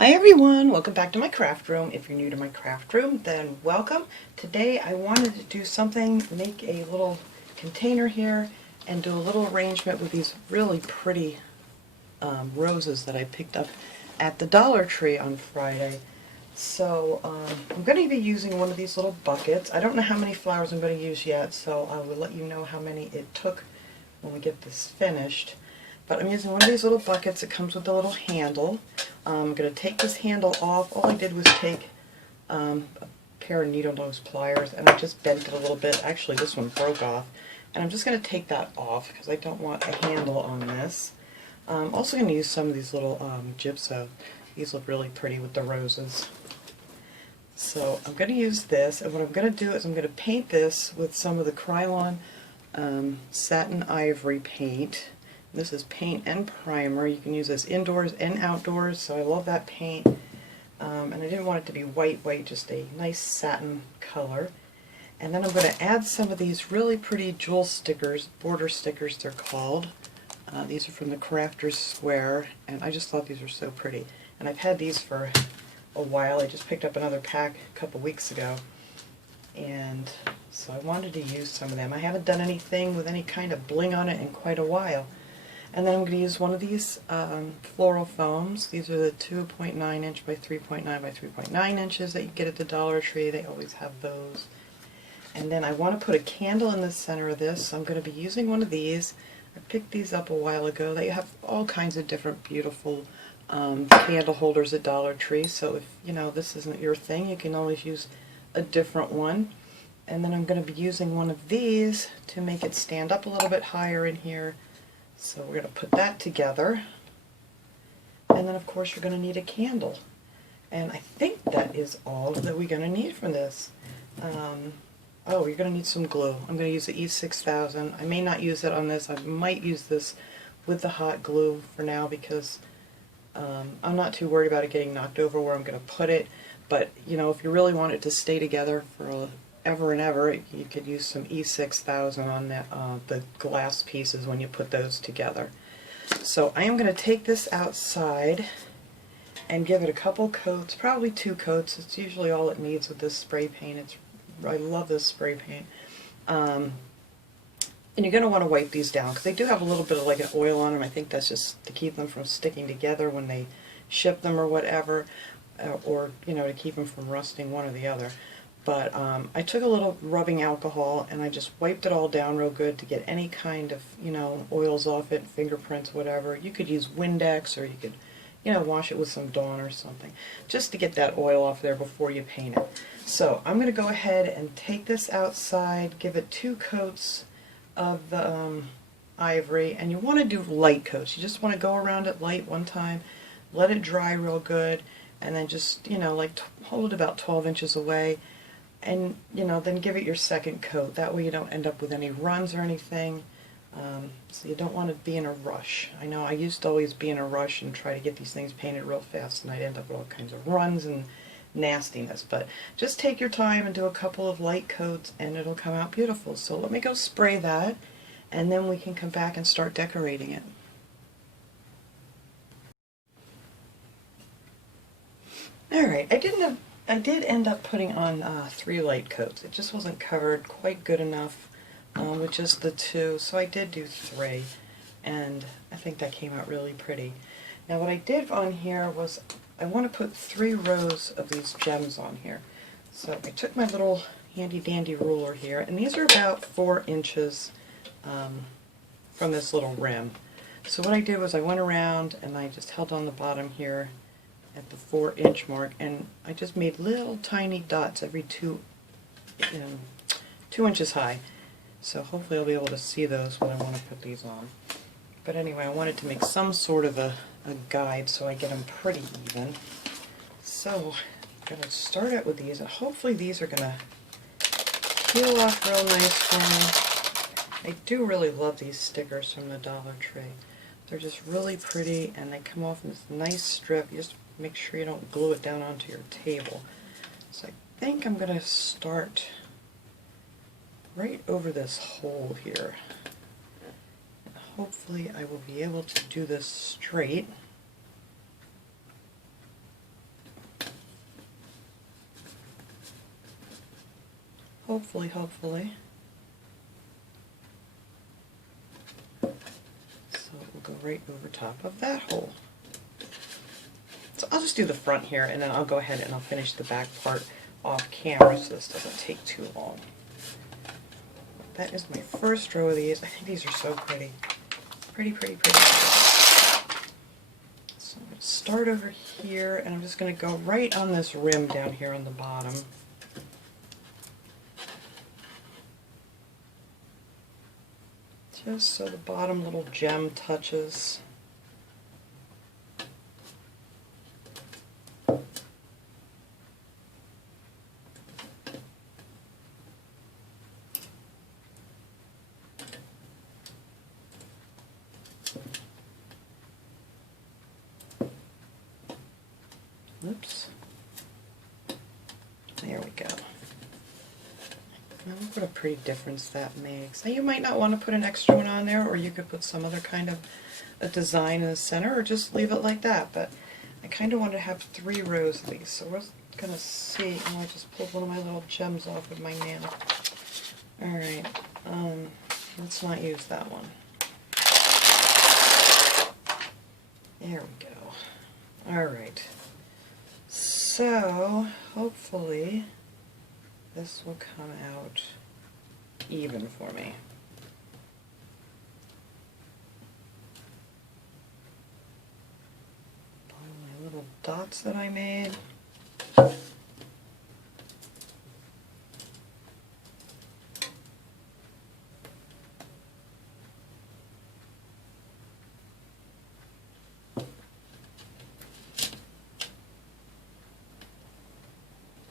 Hi everyone, welcome back to my craft room. If you're new to my craft room, then welcome. Today I wanted to do something, make a little container here and do a little arrangement with these really pretty roses that I picked up at the Dollar Tree on Friday. So I'm going to be using one of these little buckets. I don't know how many flowers I'm going to use yet, so I will let you know how many it took when we get this finished. But I'm using one of these little buckets. It comes with a little handle. I'm going to take this handle off. All I did was take a pair of needle nose pliers and I just bent it a little bit. Actually, this one broke off. And I'm just going to take that off because I don't want a handle on this. I'm also going to use some of these little gypso. These look really pretty with the roses. So I'm going to use this, and what I'm going to do is I'm going to paint this with some of the Krylon Satin Ivory paint. This is paint and primer. You can use this indoors and outdoors, so I love that paint. And I didn't want it to be white, just a nice satin color. And then I'm going to add some of these really pretty jewel stickers, border stickers they're called. These are from the Crafter's Square, and I just thought these were so pretty. And I've had these for a while. I just picked up another pack a couple weeks ago, and so I wanted to use some of them. I haven't done anything with any kind of bling on it in quite a while. And then I'm going to use one of these floral foams. These are the 2.9 inch by 3.9 by 3.9 inches that you get at the Dollar Tree. They always have those. And then I want to put a candle in the center of this, so I'm going to be using one of these. I picked these up a while ago. They have all kinds of different beautiful candle holders at Dollar Tree, so if this isn't your thing, you can always use a different one. And then I'm going to be using one of these to make it stand up a little bit higher in here. So we're going to put that together, and then of course you're going to need a candle. And I think that is all that we're going to need from this. Oh, you're going to need some glue. I'm going to use the E6000. I may not use it on this. I might use this with the hot glue for now because I'm not too worried about it getting knocked over where I'm going to put it. But if you really want it to stay together for ever and ever, you could use some E6000 on that, the glass pieces when you put those together. So I am going to take this outside and give it a couple coats, probably 2 coats. It's usually all it needs with this spray paint. I love this spray paint. And you're going to want to wipe these down because they do have a little bit of like an oil on them. I think that's just to keep them from sticking together when they ship them or whatever, or to keep them from rusting, one or the other. But I took a little rubbing alcohol and I just wiped it all down real good to get any kind of, oils off it, fingerprints, whatever. You could use Windex, or you could, wash it with some Dawn or something, just to get that oil off there before you paint it. So I'm going to go ahead and take this outside, give it 2 coats of the ivory, and you want to do light coats. You just want to go around it light one time, let it dry real good, and then just, hold it about 12 inches away. And then give it your second coat. That way you don't end up with any runs or anything. So you don't want to be in a rush. I know I used to always be in a rush and try to get these things painted real fast, and I'd end up with all kinds of runs and nastiness. But just take your time and do a couple of light coats and it'll come out beautiful. So let me go spray that, and then we can come back and start decorating it. Alright, I did end up putting on 3 light coats. It just wasn't covered quite good enough with just the 2, so I did do 3, and I think that came out really pretty. Now what I did on here was I want to put 3 rows of these gems on here. So I took my little handy dandy ruler here, and these are about 4 inches from this little rim. So what I did was I went around and I just held on the bottom here at the 4-inch mark, and I just made little tiny dots every 2 inches high. So hopefully I'll be able to see those when I want to put these on. But anyway, I wanted to make some sort of a guide so I get them pretty even. So I'm going to start out with these, and hopefully these are going to peel off real nice for me. I do really love these stickers from the Dollar Tree. They're just really pretty, and they come off in this nice strip. You just make sure you don't glue it down onto your table. So I think I'm going to start right over this hole here. And hopefully I will be able to do this straight. hopefully. So we'll go right over top of that hole. So I'll just do the front here, and then I'll go ahead and I'll finish the back part off camera so this doesn't take too long. That is my first row of these. I think these are so pretty. Pretty. So I'm going to start over here, and I'm just going to go right on this rim down here on the bottom. Just so the bottom little gem touches. Oops. There we go. Now look what a pretty difference that makes. Now you might not want to put an extra one on there, or you could put some other kind of a design in the center, or just leave it like that, but I kind of want to have 3 rows of these. So we're going to see. Oh, I just pulled one of my little gems off with my nail. Alright, let's not use that one. There we go. Alright. So, hopefully, this will come out even for me. Follow my little dots that I made.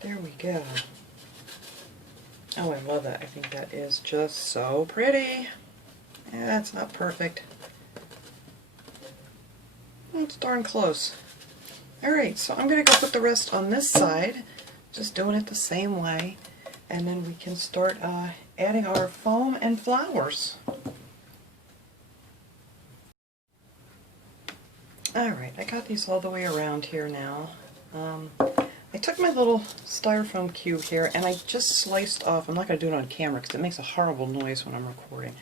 There we go. Oh, I love that. I think that is just so pretty. Yeah, it's not perfect. It's darn close. Alright, so I'm going to go put the rest on this side, just doing it the same way, and then we can start adding our foam and flowers. Alright, I got these all the way around here now. I took my little styrofoam cube here and I just sliced off. I'm not going to do it on camera because it makes a horrible noise when I'm recording.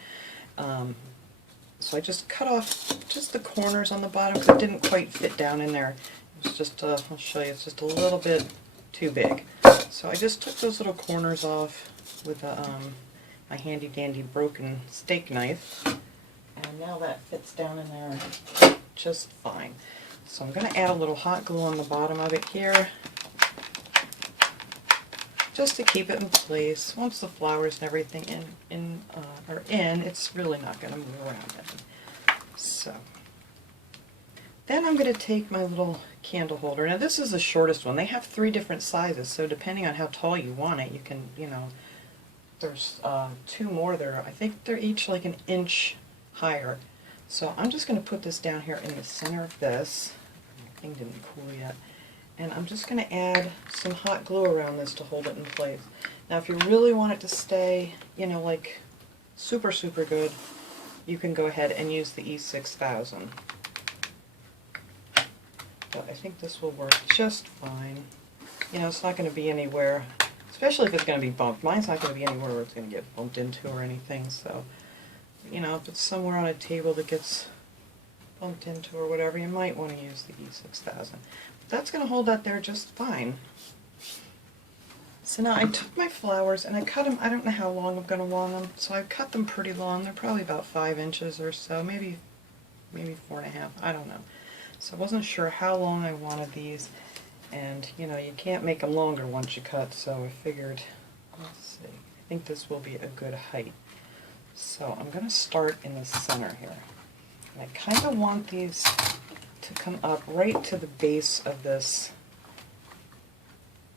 So I just cut off just the corners on the bottom because it didn't quite fit down in there. It was just, I'll show you, it's just a little bit too big. So I just took those little corners off with my handy dandy broken steak knife. And now that fits down in there just fine. So I'm going to add a little hot glue on the bottom of it here, just to keep it in place. Once the flowers and everything are in, it's really not going to move around any. So then I'm going to take my little candle holder. Now this is the shortest one. They have 3 different sizes, so depending on how tall you want it, you can, there's 2 more there. I think they're each like an inch higher. So I'm just going to put this down here in the center of this. The thing didn't cool yet. And I'm just going to add some hot glue around this to hold it in place. Now if you really want it to stay, like super good, you can go ahead and use the E6000. But I think this will work just fine. It's not going to be anywhere, especially if it's going to be bumped. Mine's not going to be anywhere where it's going to get bumped into or anything, so, if it's somewhere on a table that gets bumped into or whatever, you might want to use the E6000. That's going to hold that there just fine. So now I took my flowers and I cut them. I don't know how long I'm going to want them, so I've cut them pretty long. They're probably about 5 inches or so, maybe 4.5. I don't know. So I wasn't sure how long I wanted these, and you can't make them longer once you cut. So I figured, let's see. I think this will be a good height. So I'm going to start in the center here. And I kind of want these to come up right to the base of this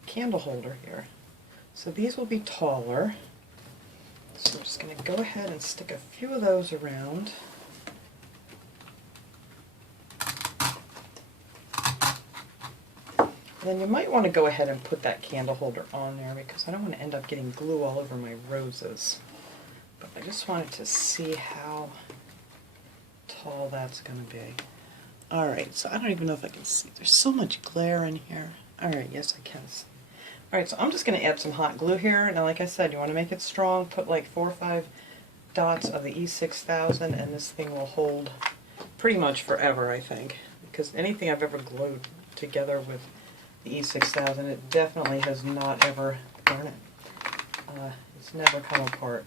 candle holder here. So these will be taller. So I'm just going to go ahead and stick a few of those around. And then you might want to go ahead and put that candle holder on there because I don't want to end up getting glue all over my roses. But I just wanted to see how tall that's going to be. Alright, so I don't even know if I can see. There's so much glare in here. Alright, yes I can see. Alright, so I'm just going to add some hot glue here. Now, like I said, you want to make it strong, put like 4 or 5 dots of the E6000, and this thing will hold pretty much forever, I think. Because anything I've ever glued together with the E6000, it definitely has not ever, darn it, it's never come apart.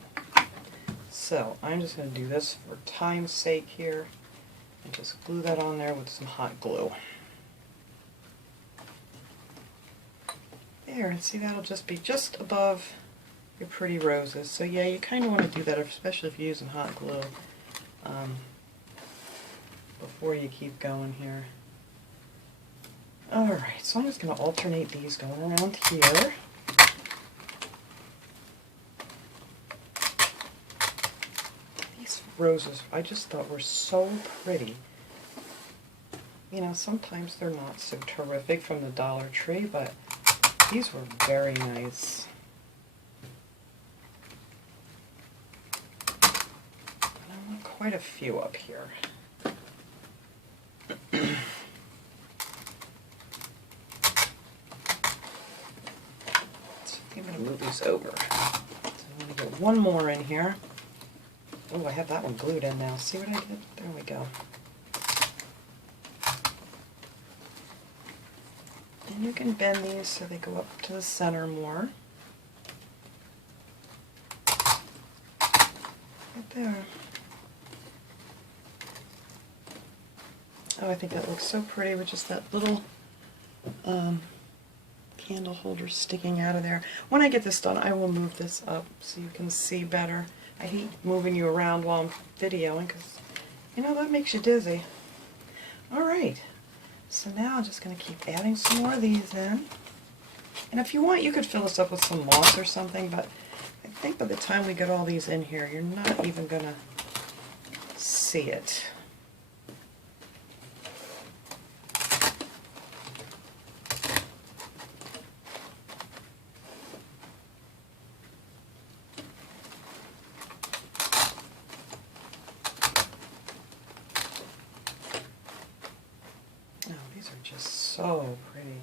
So, I'm just going to do this for time's sake here, and just glue that on there with some hot glue. There, and see, that'll just be just above your pretty roses. So yeah, you kind of want to do that, especially if you're using hot glue, before you keep going here. Alright, so I'm just going to alternate these going around here. These roses, I just thought were so pretty. You know, sometimes they're not so terrific from the Dollar Tree, but these were very nice. And I want quite a few up here. So I'm going to move these over. So I'm going to get one more in here. Oh, I have that one glued in now. See what I did? There we go. And you can bend these so they go up to the center more. Right there. Oh, I think that looks so pretty with just that little candle holder sticking out of there. When I get this done, I will move this up so you can see better. I hate moving you around while I'm videoing because, you know, that makes you dizzy. Alright. So now I'm just going to keep adding some more of these in. And if you want, you could fill this up with some moss or something, but I think by the time we get all these in here, you're not even going to see it. So pretty.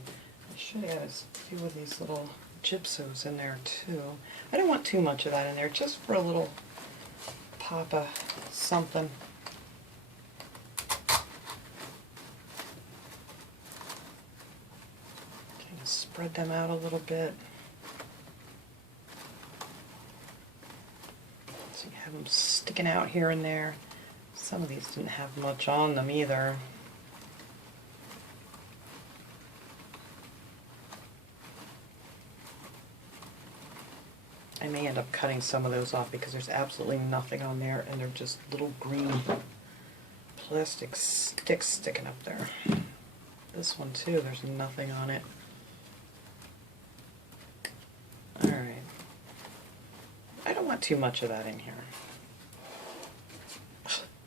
I should add a few of these little gypsos in there too. I don't want too much of that in there, just for a little pop of something. Kind of spread them out a little bit. So you have them sticking out here and there. Some of these didn't have much on them either. I may end up cutting some of those off because there's absolutely nothing on there and they're just little green plastic sticks sticking up there. This one too, there's nothing on it. Alright. I don't want too much of that in here.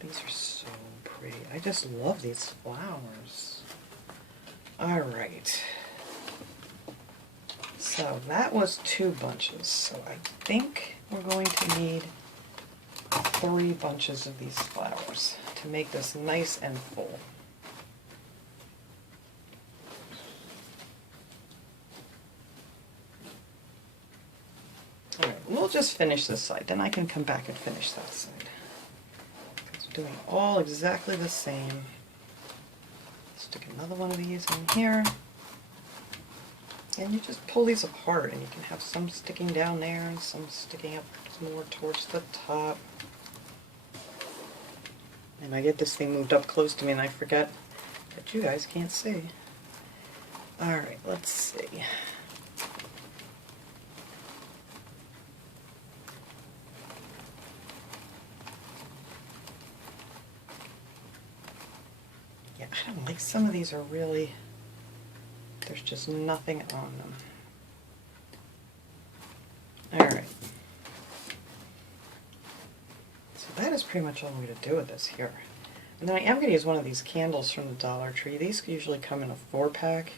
These are so pretty. I just love these flowers. Alright. So that was 2 bunches, so I think we're going to need 3 bunches of these flowers to make this nice and full. Alright, we'll just finish this side, then I can come back and finish that side. Because we're doing all exactly the same. Stick another one of these in here. And you just pull these apart and you can have some sticking down there and some sticking up more towards the top. And I get this thing moved up close to me and I forget that you guys can't see. Alright, let's see. Yeah, I don't like, some of these are really, there's just nothing on them. Alright. So that is pretty much all I'm going to do with this here. And then I am going to use one of these candles from the Dollar Tree. These usually come in a 4-pack.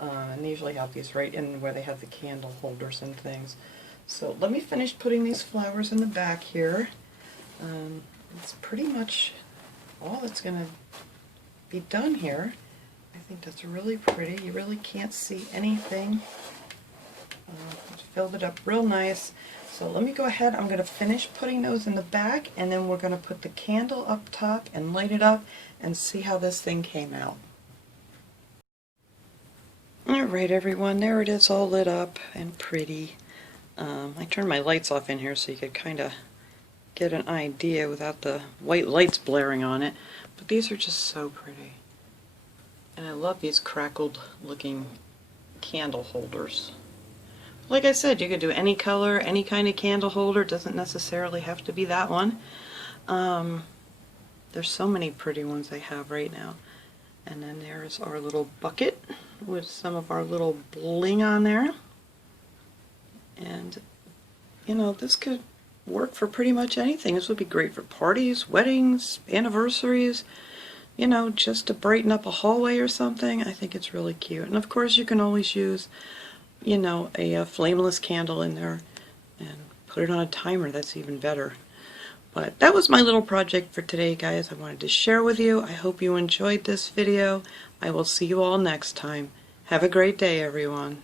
And they usually have these right in where they have the candle holders and things. So let me finish putting these flowers in the back here. It's pretty much all that's going to be done here. I think that's really pretty. You really can't see anything filled it up real nice. So let me go ahead, I'm going to finish putting those in the bag, and then we're going to put the candle up top and light it up and see how this thing came out. Alright everyone, there it is all lit up and pretty. I turned my lights off in here so you could kind of get an idea without the white lights blaring on it. But these are just so pretty. And I love these crackled looking candle holders. Like I said, you could do any color, any kind of candle holder. It doesn't necessarily have to be that one. There's so many pretty ones they have right now. And then there's our little bucket with some of our little bling on there. And, you know, this could work for pretty much anything. This would be great for parties, weddings, anniversaries, you know, just to brighten up a hallway or something. I think it's really cute. And of course you can always use, you know, a flameless candle in there and put it on a timer. That's even better. But that was my little project for today, guys. I wanted to share with you. I hope you enjoyed this video. I will see you all next time. Have a great day, everyone.